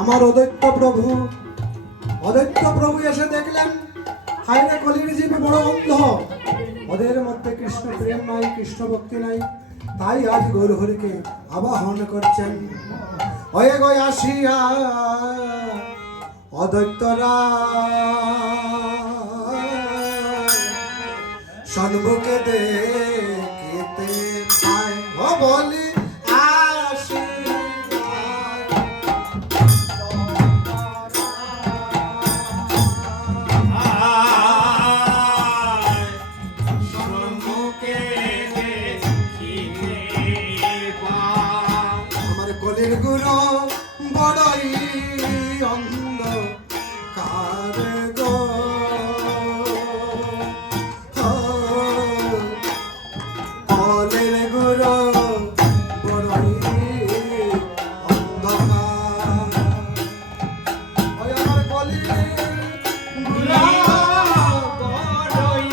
আমার অদৈত্য প্রভু এসে দেখলেন হায়রে কলির জীবে বড় অন্ধ, ওদের মধ্যে কৃষ্ণ প্রেম নাই, কৃষ্ণ ভক্তি নাই, তাই আজ গৌরহরিকে আবাহন করছেন। হয়ে গয় আসিয়া অদৈত্যরা সন্মুখে দেখিতে পায়, ও বলি কলির গুরু বড়ই অন্ধ কার গো, কলির গুরু বড়ই অন্ধকার, ওই আমার কলির গুরু বড়ই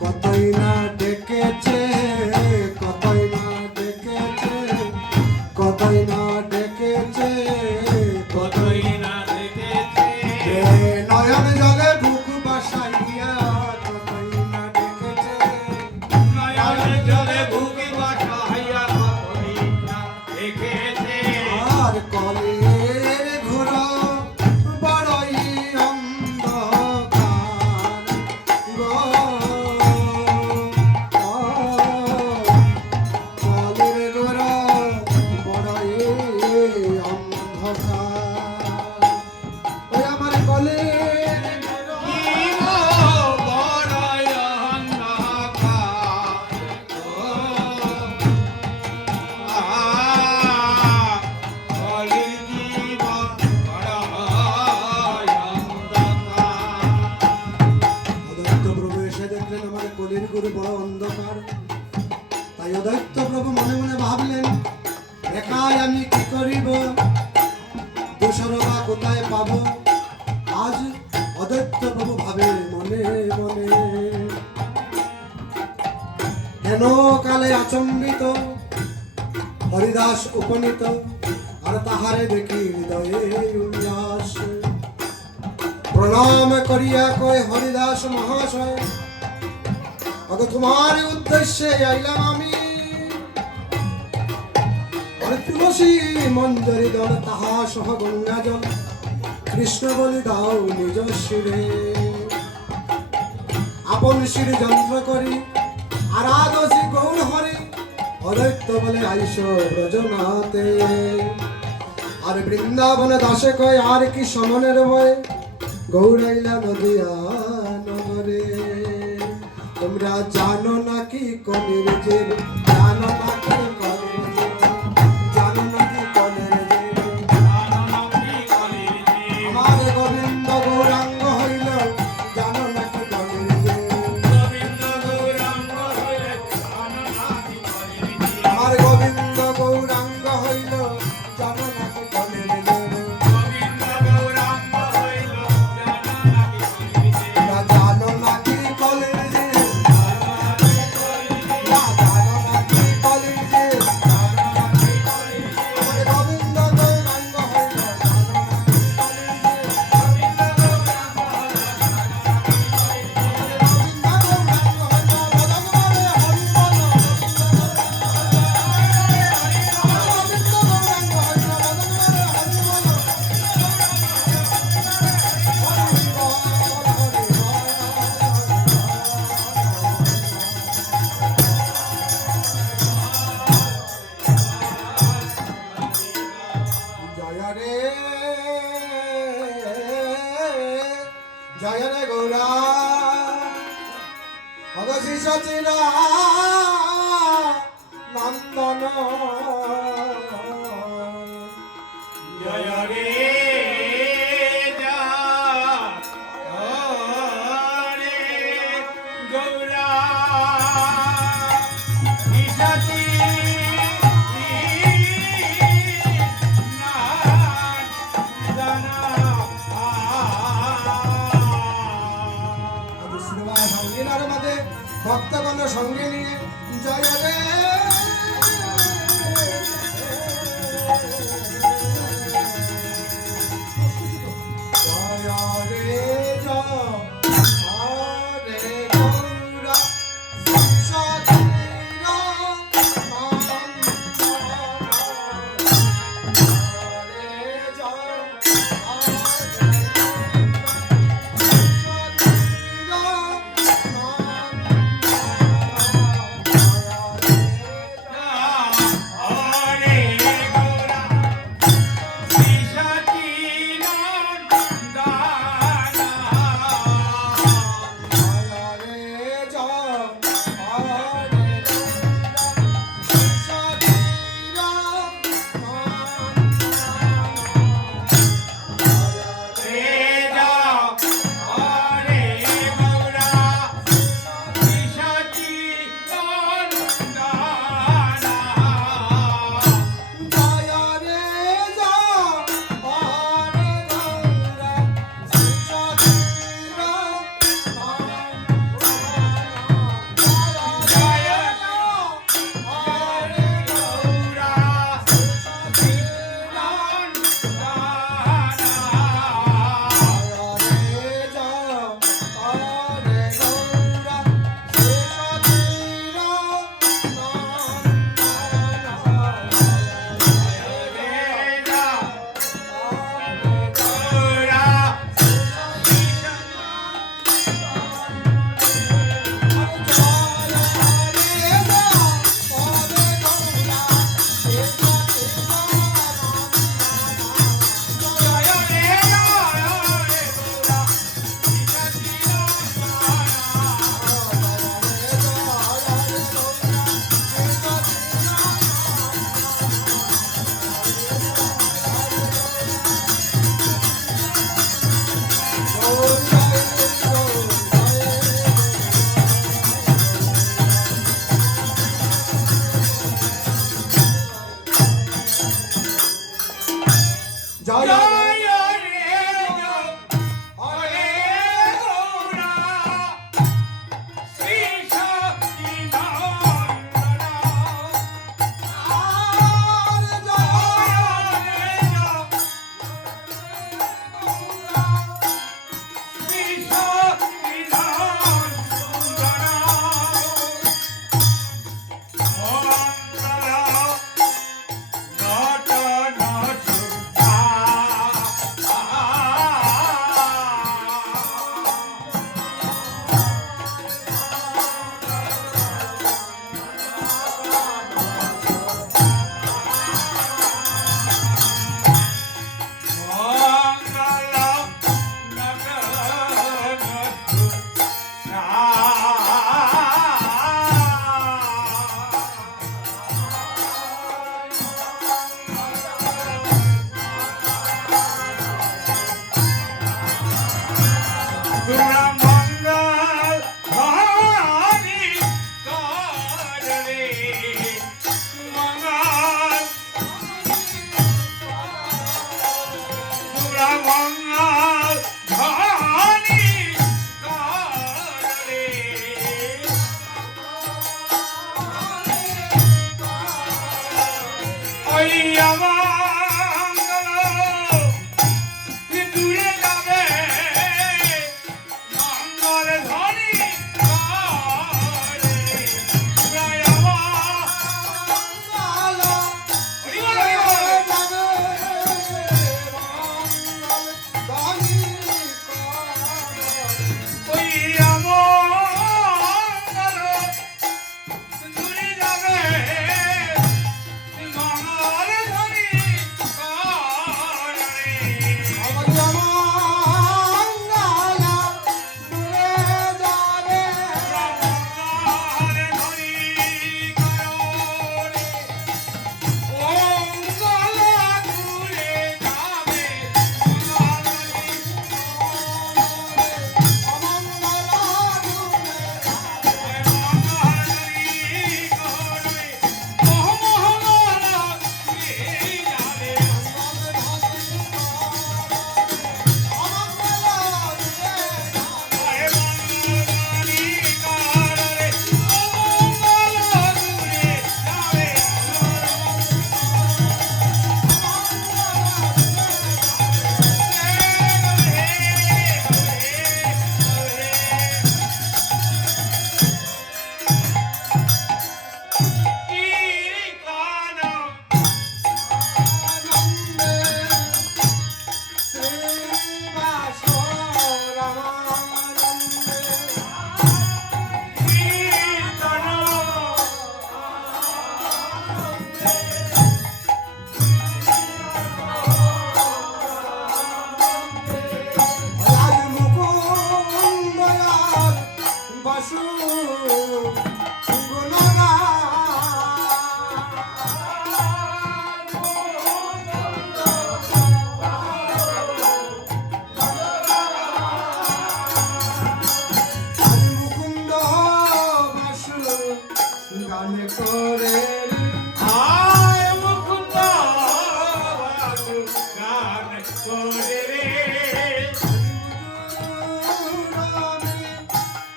কতই না ডেকেছে, কতই না ডেকেছে, কতই না ডেকেছে, কতই না ডেকেছে, নয়ন জলে বুক বাসাইয়া, কতই না ডেকেছে, নয়ন জলে বুক বাসাইয়া, কতই না ডেকেছে, আর কলির ঘোড়া বড়ই অন্ধকার গো, কলির ঘোড়া বড়ই অন্ধকার, ওই আমার কলির বড়ই অন্ধকার, কলির জীবন বড়ই অন্ধকার। অদৈত্য প্রভু এসে দেখলেন আমার কলির গুরু বড় অন্ধকার, তাই অদৈত্য প্রভু মনে মনে ভাবলেন একাই আমি কি করিব, দোসর বা কোথায় পাবো। আজ অদৈত্য প্রভু ভাবে মনে মনে, হেন কালে আচম্বিত হরিদাস উপনীত, আর তাহারে দেখি হৃদয়ে উল্লাস, প্রণাম করিয়া কয় হরিদাস মহাশয়, অত তোমার উদ্দেশ্যে আইলাম আমি, তুলসী মঞ্জরি দল তাহা সহ গঙ্গা জল কৃষ্ণ বলি দাও নিজ শিরে, আপন শির যন্ত্র করি আরাধসি গৌর হরি, অদৈত্য বলে আইস ব্রজনাতে, আর বৃন্দাবন দাসে কয় আর কি সমনের ভয়, গৌরাইলা নদিয়া নগরে, তোমরা জানো নাকি কলির জীব, জানো নাকি কলির জীব, জানো নাকি কলির জীব, জানো নাকি কলির জীব, আমার গোবিন্দ গৌরাঙ্গ হইল, জানো নাকি কলির জীব, গোবিন্দ গৌরাঙ্গ হইল, জানো নাকি কলির জীব, আমার গোবিন্দ গৌরাঙ্গ হইল, জানো নাকি কলির জীব, গোবিন্দ গৌরাঙ্গ হইল, জানো নাকি কলির জীব, জয় রে গৌরা ভগবতী সচিরা নন্দন, জয় রে গৌরা সঙ্গে নিয়ে জয় রে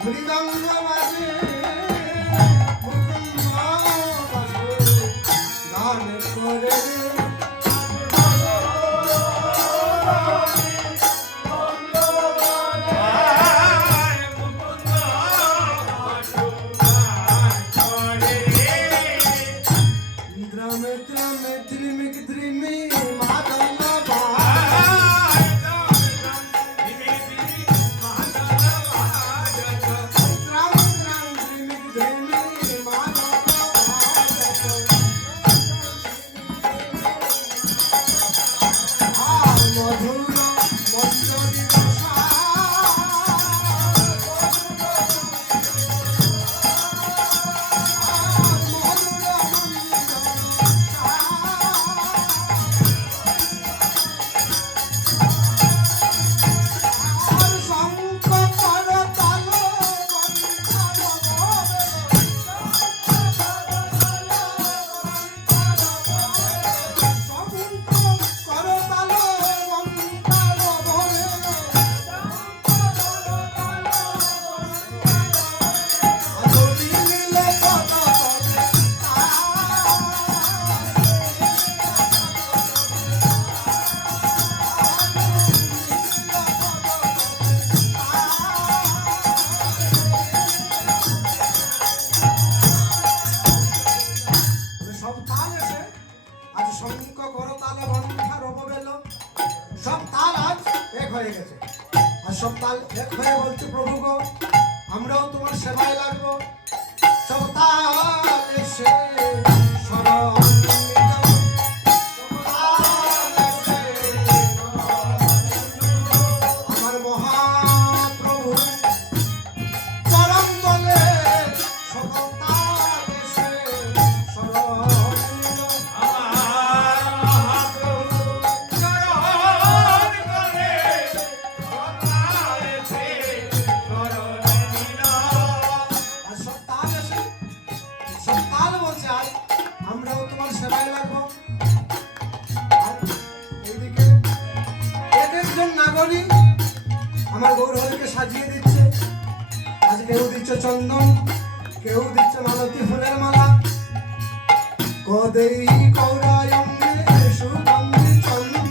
মৃদঙ্গ বাজে মুকুন্দ বাজে গান করে দ্রামে দ্রামে দ্রিমিক দ্রিমি মাদলা বা সব তাল আজ এক হয়ে গেছে আর সব তাল এক হয়ে বলছে প্রভু গো আমরাও তোমার সেবায় লাগবো সব তাল এসে আমার মহাপ্রভু চরণ তলে সকল তাল এসে আমরাও তোমার সেবায় লাগবো এইদিকে এক একজন নাগরিক আমার গৌরহরিকে সাজিয়ে দিচ্ছে আজ কেউ দিচ্ছে চন্দন কেউ দিচ্ছে মালতী ফুলের মালা কদেই গৌরায়ঙ্গে সুগন্ধি চন্দন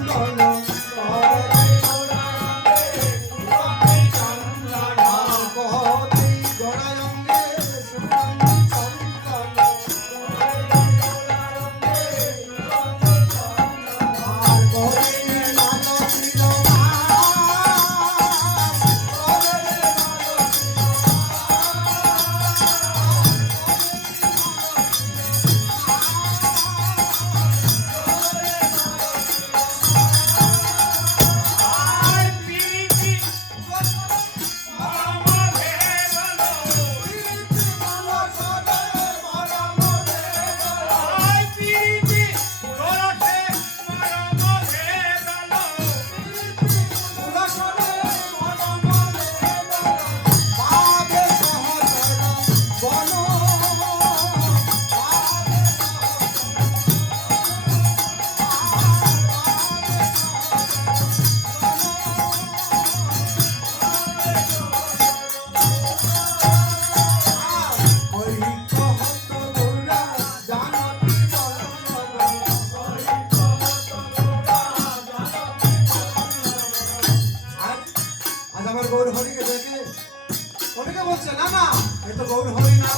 আমার গৌরহরিকে দেখে অনেকে বলছে না না এ তো গৌরহরি না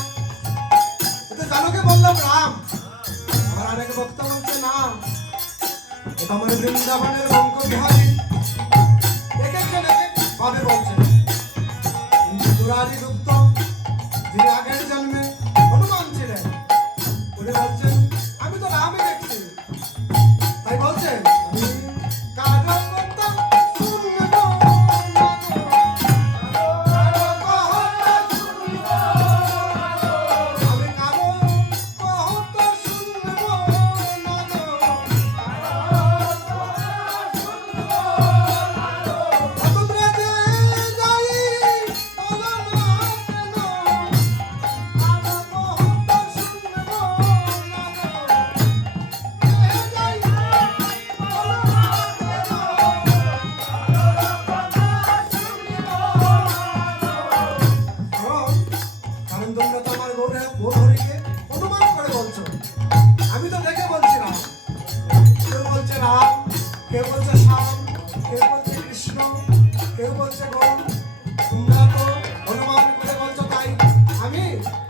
এ তো জানকে বললাম রাম আমার অনেক ভক্ত বলছে না এটা আমার বৃন্দাবনের রঙ্গ বিহারী এক একজন এক এক ভাবে বলছে কিন্তু দুরারি গুপ্ত যিনি আগের জন্মে হনুমান ছিলেন উনি বলছেন আমি তো রামই দেখছি তাই বলছেন কেউ বলছে শ্যাম, কেউ বলছে কৃষ্ণ, কেউ বলছে গৌর। তোমরা তো অনুমান করে বলছো, তাই আমি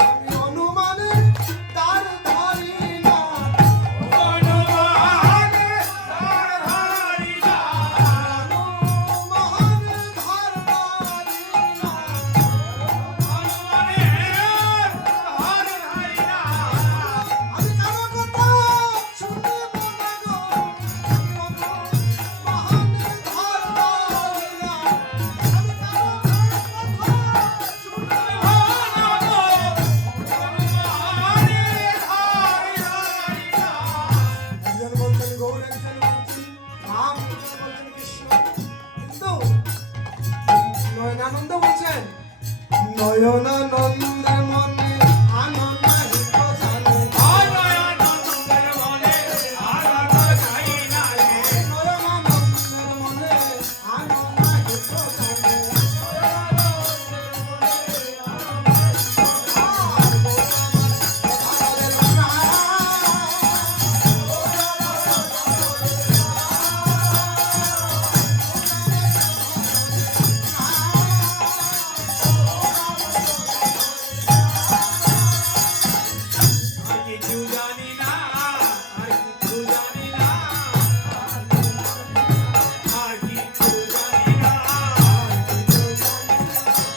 আমি অনুমানে তার ধরি না, অনুমানে তার ধরি না, অনুমানে ধার ধরি না। অনুমানে তার ধরি না। আমি কারো কথা শুনব না গো, আমি অনুমানে ধার ধরি না। আমি কারো কথা শুনব না। একজন বলছেন গৌর, একজন বলছেন রাম, একজন বলছেন কৃষ্ণ, কিন্তু নয়নানন্দ বলছেন নয়নানন্দের মনে আনন্দ হিত জানে, নয়নানন্দের মনে আনন্দ নাই নালে, নয়নানন্দের মনে আনন্দ হিত জানে। আর কিছু জানি না, আর কিছু জানি না, আর কিছু জানি না,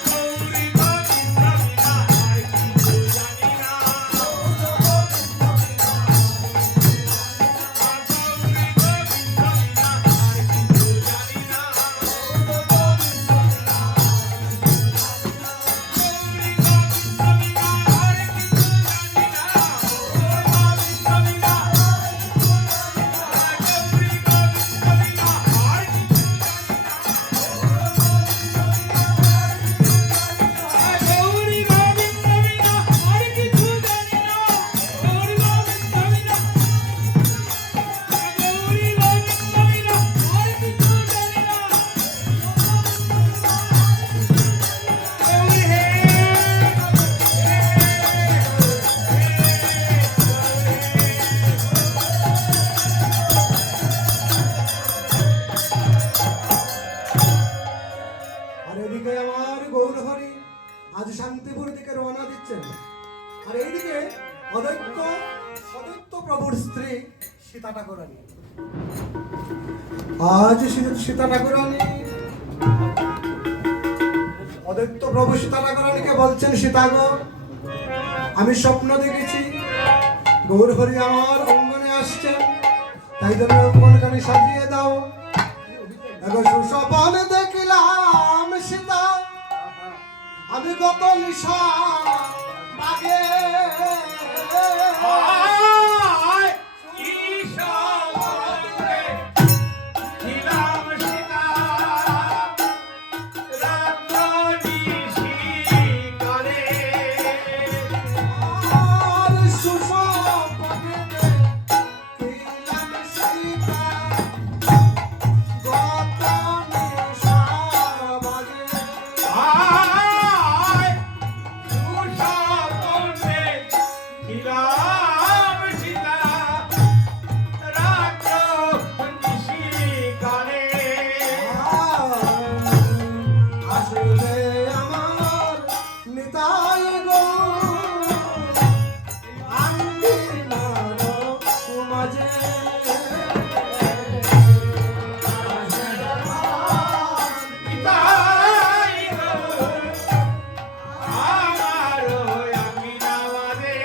গৌরী গোবিন্দ বিনা আর কিছু জানি না, গৌরী গোবিন্দ বিনা আর কিছু জানি না, গৌরী গোবিন্দ বিনা আর কিছু জানি না, গৌরী গোবিন্দ বিনা, গৌরী গোবিন্দ বিনা আর কিছু জানি না, গৌরী হে আর এদিকে আমার গৌর হরি আজ শান্তিপুর দিকে রওনা দিচ্ছেন, আর এইদিকে অদৈত্য অদৈত্য প্রভুর স্ত্রী সীতা ঠাকুরানী। আজ সীতা ঠাকুরানী অদৈত্য প্রভু সীতা ঠাকুরানীকে বলছেন, সীতা গো, আমি স্বপ্ন দেখেছি গৌর হরি আমার অঙ্গনে আসছেন, তাই তুমি অঙ্গনখানি সাজিয়ে দাও। দেখো সুস্বপন দেখিলাম সীতা, আমি কত নিশা মাগে, আয় ঈশানে ছিলাম সীতা, রাত্রি নিশিকালে, আর সুস্বপনে দেখিলাম সীতা, কত নিশা মাগে। আয় সুস্বপ্নে ছিলাম সীতা, রাত্রি নিশিকালে, আসলে আমার নিতাই গৌর, আঙ্গিনার মাঝে তাই গো আমারও আমি নামাজে,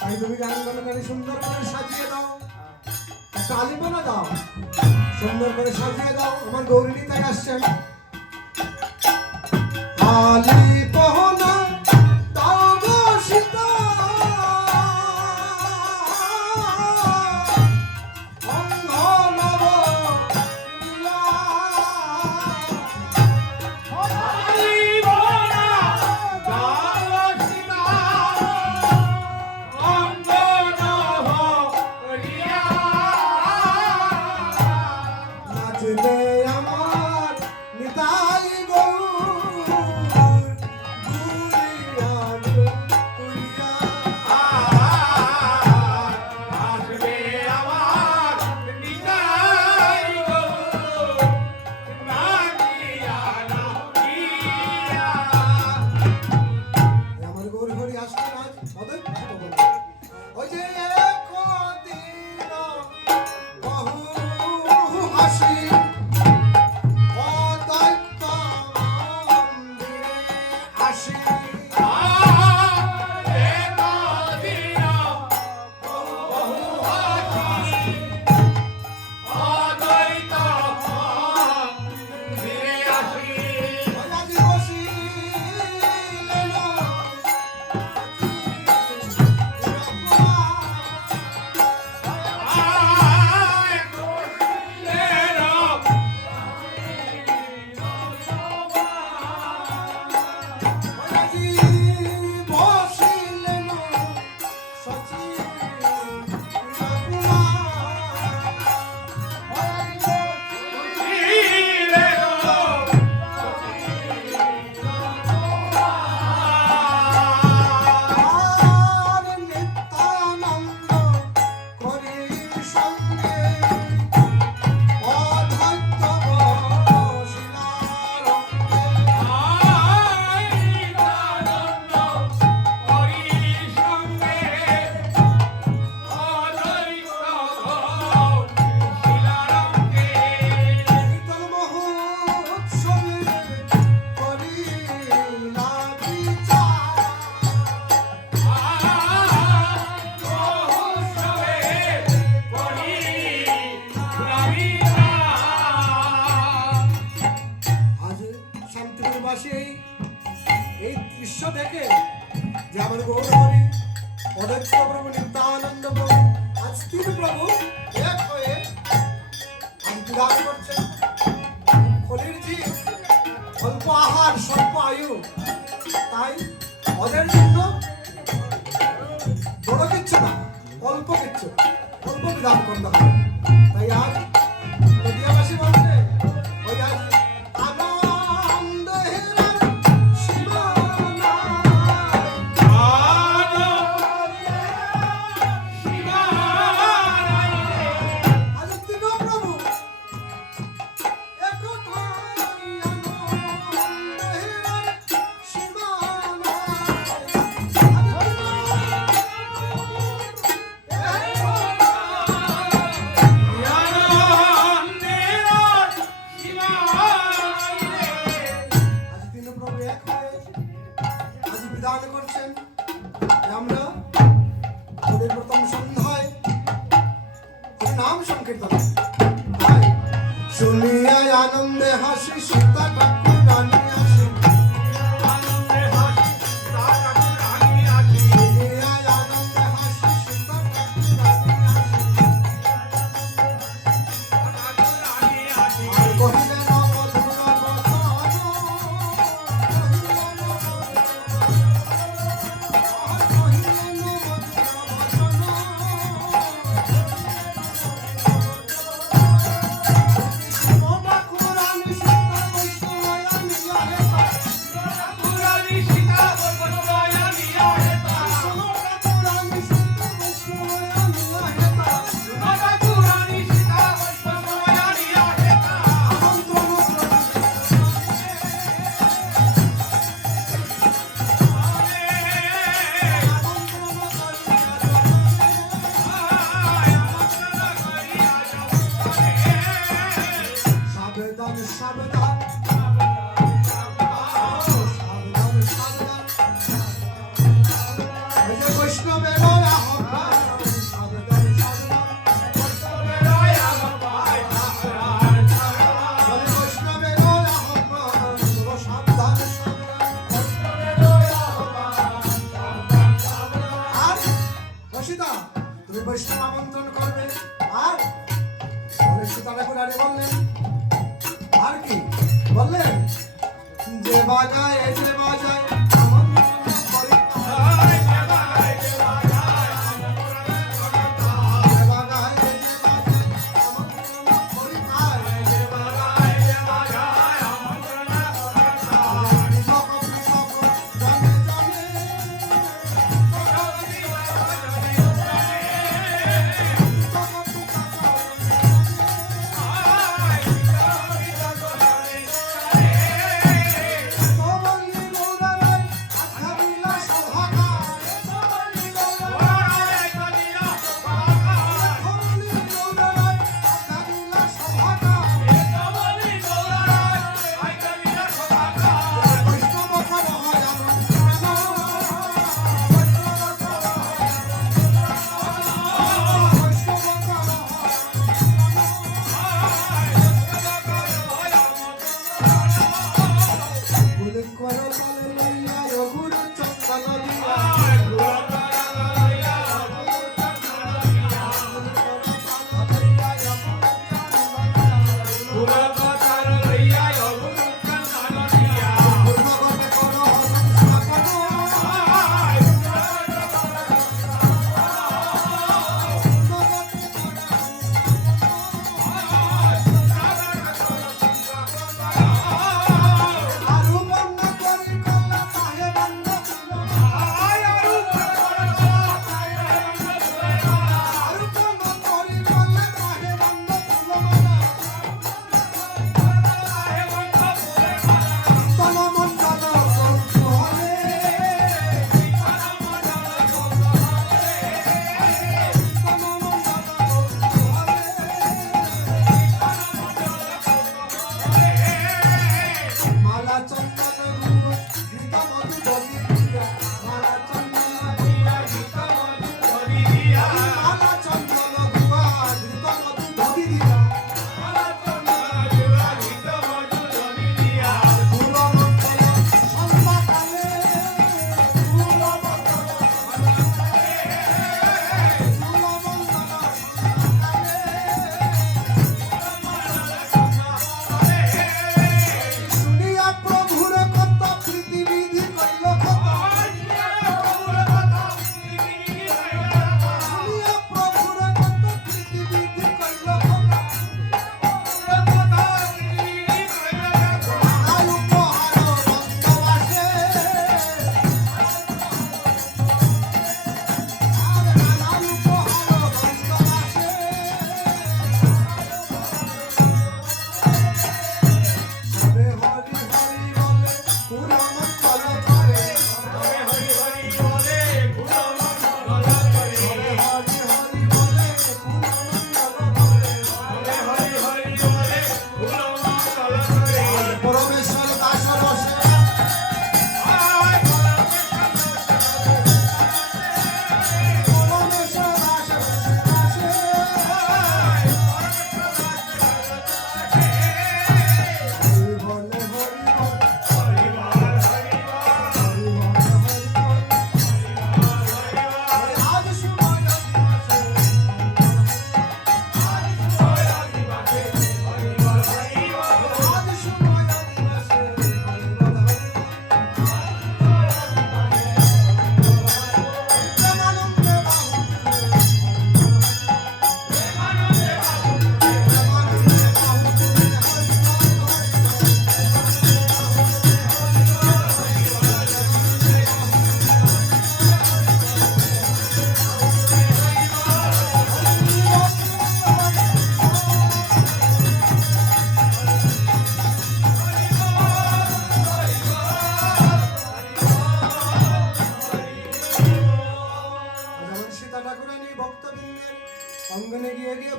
তাই তুমি গান গানে সুন্দর করে সাজিয়ে দাও, একটা আলিঙ্গনা দাও, সুন্দর করে সাজিয়ে দাও। আমার গৌরিনী তাই আসছেন, আলিপনা দাও গো সীতা, অঙ্গ নব লীলা। জীবনা গাও সীতা, অঙ্গন হরিয়া, নাচবে আমার নিতাই গৌর, হাসি অদ্বৈত মন্দিরে আসি আজি বসিলেন আজি বসিলেন সচি আর নিত্যানন্দ করি সঙ্গে অদ্বৈত বসিলারঙ্গে কীর্তন মহোৎসবে করিলা বিচার আজ শান্তিপুরবাসী এই দৃশ্য দেখে যে আমার গৌরহরি অদ্বৈত প্রভু নিত্যানন্দ প্রভু আজ তিন প্রভু এক হয়ে আজ বিধান করছেন কলির জীব অল্প আহার স্বল্প আয়ু তাই ওদের জন্য বড় কিচ্ছু না অল্প কিচ্ছু অল্প বিধান করতে হবে তাই আজ নদিয়াবাসী বলছে ওই আজ আনন্দ হেরার সীমা নাই। আজ তিন প্রভু একথাই আনন্দ হেরার সীমা নাই। আজ তিন প্রভু এক হয়ে আজ বিধান করছেন যে আমরা ওদের প্রথম সন্ধ্যায় ওদের নাম সংকীর্তন তাই শুনিয়া আনন্দে হাসি সীতা ঠাকুর রানী আসি শুনিয়া আনন্দে হাসি সীতা ঠাকুর রানী আসি আর কহিলেন অমধুর সাবধান সাবধান সাবধান সাবধান এই যে বৈষ্ণবের আহ্বান সাবধান সাবধান বৈষ্ণবের আহ্বান সাবধান আর রসিদা তুমি বৈষ্ণব আমন্ত্রণ করবে আর সীতা ঠাকুর আরে বললেন আর কি বললেন যে বাজায় আমন্ত্রণ করি যে বাজায় আমন্ত্রণ করি জানে জানে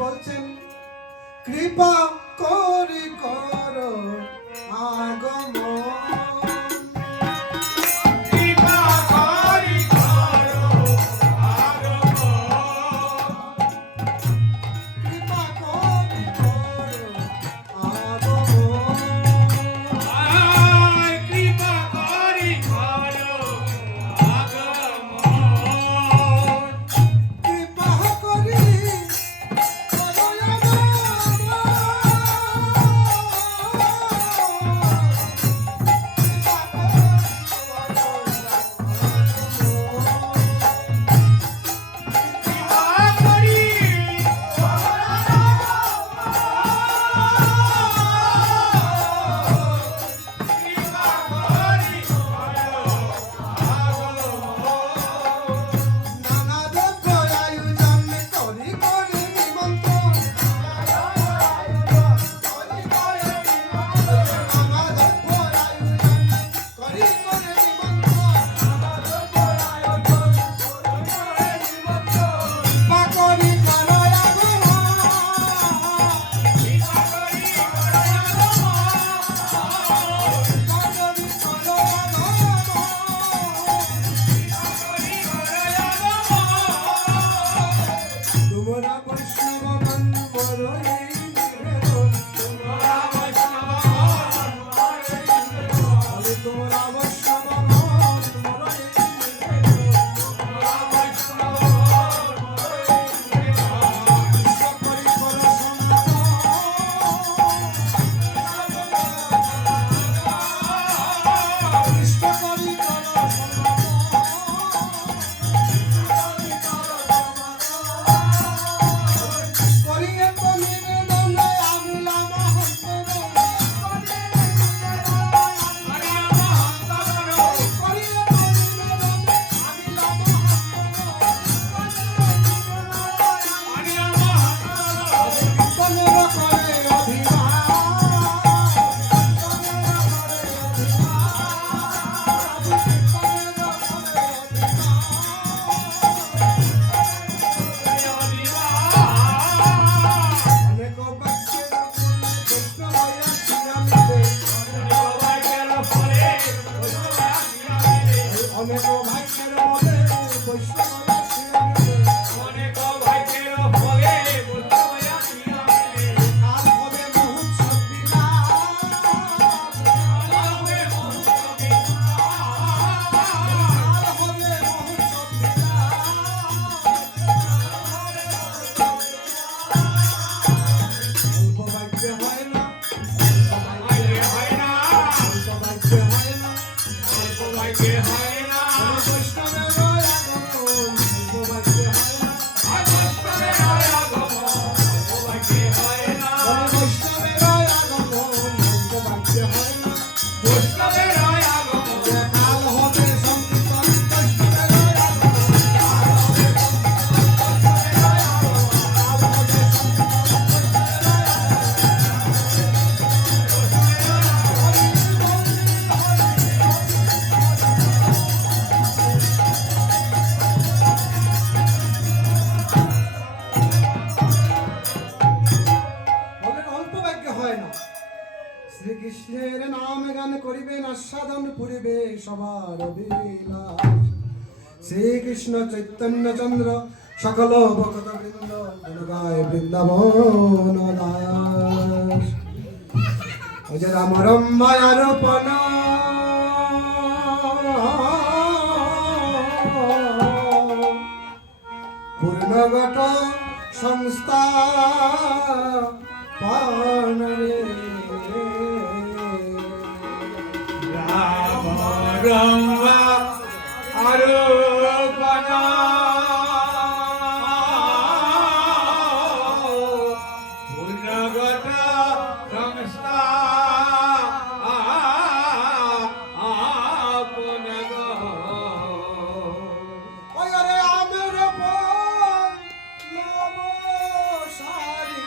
বলছেন কৃপা করি কর আগমন কৃপা করি করো আগমন। কৃপা করি কর আগমন আয় কৃপা করি করো আগমন। কৃপা করি কর কৃপা করি কৃপা করি করো আগমন। নানা দ্রব্য আয়োজন করি করি নিমন্ত্রণ নানা দ্রব্য আয়োজন করি করি নিমন্ত্রণ কৃপা করি কর আগমন কৃপা করি করো তোমরা বৈষ্ণব বন্ধুর এই নিবেদন তোমরা বৈষ্ণব বন্ধুর এই নিবেদন কৃষ্ণ করি কর সনাতন কৃষ্ণ করি কর করিয়ে তো নিবেদন আমি লামা হস্তে করিয়ে তো নিবেদন আমি লামা কীর্তনের করে অনেক বাক্যের কৃষ্ণ হইয়া শ্রীরামে অনেক ভাগ্যের মধ্যে বৈষ্ণব শ্রীরামে কাল হবে মহোৎসব বিলাস কাল হবে মহোৎসব বিলাস অল্প ভাগ্যে হয় না অল্প ভাগ্যে হয় না বৈষ্ণবের আগমন অল্প ভাগ্যে হয় না বৈষ্ণবের আগমন অল্প ভাগ্যে হয় না কাল হবে সংকীর্তন বৈষ্ণবের আগমন বলেন অল্প ভাগ্য হয় না শ্রীকৃষ্ণের নাম গান করিবেন আস্বাদন পুরিবে সবার বিলাস শ্রীকৃষ্ণ চৈতন্য চন্দ্র সকল ভক্ত বৃন্দ গুণগায় বৃন্দাবন দাস ওই যে রাম রম্মায়ার পন পূর্ণগট সংস্থা পানরে রাম রঙ্গা আরোপনা পূর্ণগত সংস্থা আপনগ ওরে আমের পর নব সারি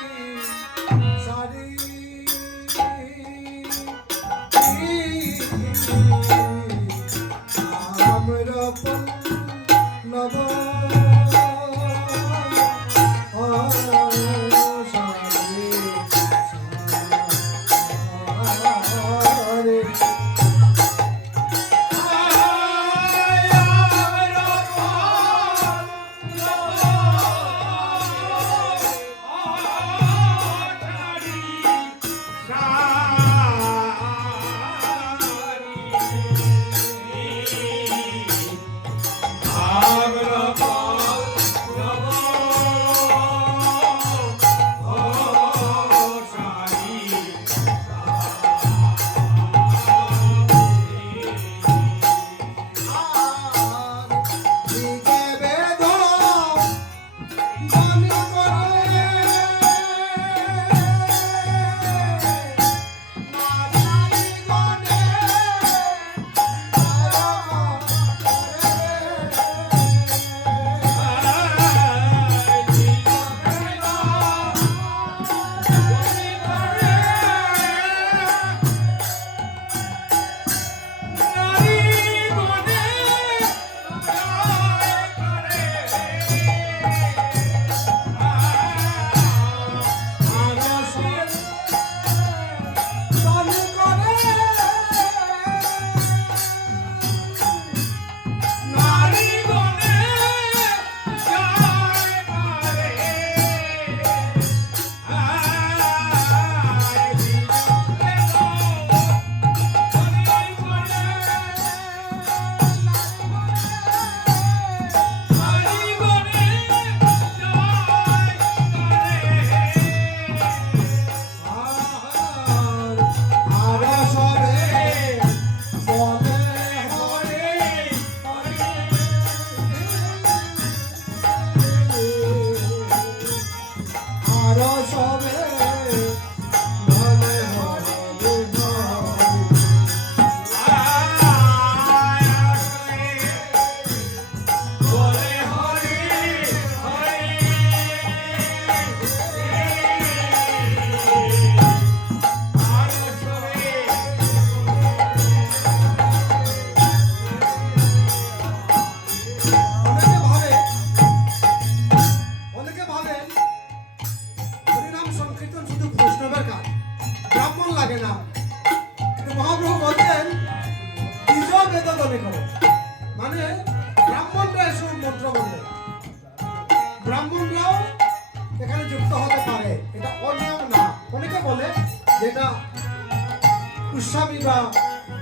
সংকীর্তন শুধু বৈষ্ণবের কাজ, ব্রাহ্মণ লাগে না। কিন্তু মহাপ্রভু বলতেন দ্বিজ বেদ ধ্বনি করে, মানে ব্রাহ্মণরা এসব মন্ত্র বলবে, ব্রাহ্মণরাও এখানে যুক্ত হতে পারে। এটা অনিয়ম না। অনেকে বলে যেটা উৎসাবী বা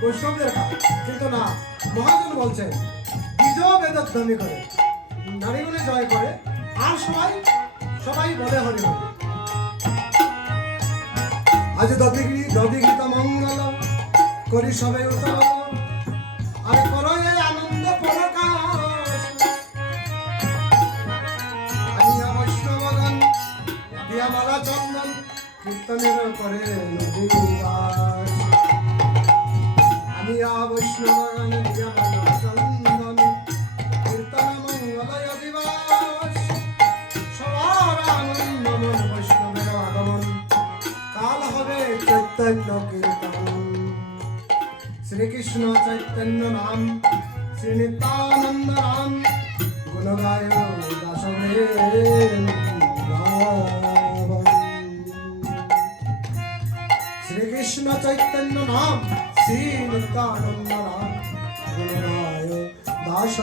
বৈষ্ণবদের কাজ, কিন্তু না, মহাজন বলছেন দ্বিজ বেদ ধ্বনি করে, নারীগুলি জয় করে, আর সবাই বলে হরি হরি। আজ দধিগৃত মঙ্গল করি সবে উত্তর, আর করো এই আনন্দ প্রকাশ। আনিয়া বৈষ্ণবগণ দিয়া মালা চন্দন, কীর্তনের করে নদীবাস। আনিয়া বৈষ্ণবগণ দিয়া মালা চন্দন, কীর্তন মঙ্গলয় দিবাস। সবার আনন্দ মন বৈষ্ণবের আগমন, কাল হবে চৈতন্য কীর্তন। শ্রীকৃষ্ণ চৈতন্য নাম, শ্রী নিত্যানন্দ নাম, গুণ গায় দাস শ্রীকৃষ্ণ চৈতন্য নাম, শ্রী নিত্যানন্দ নাম, গুণ গায় দাস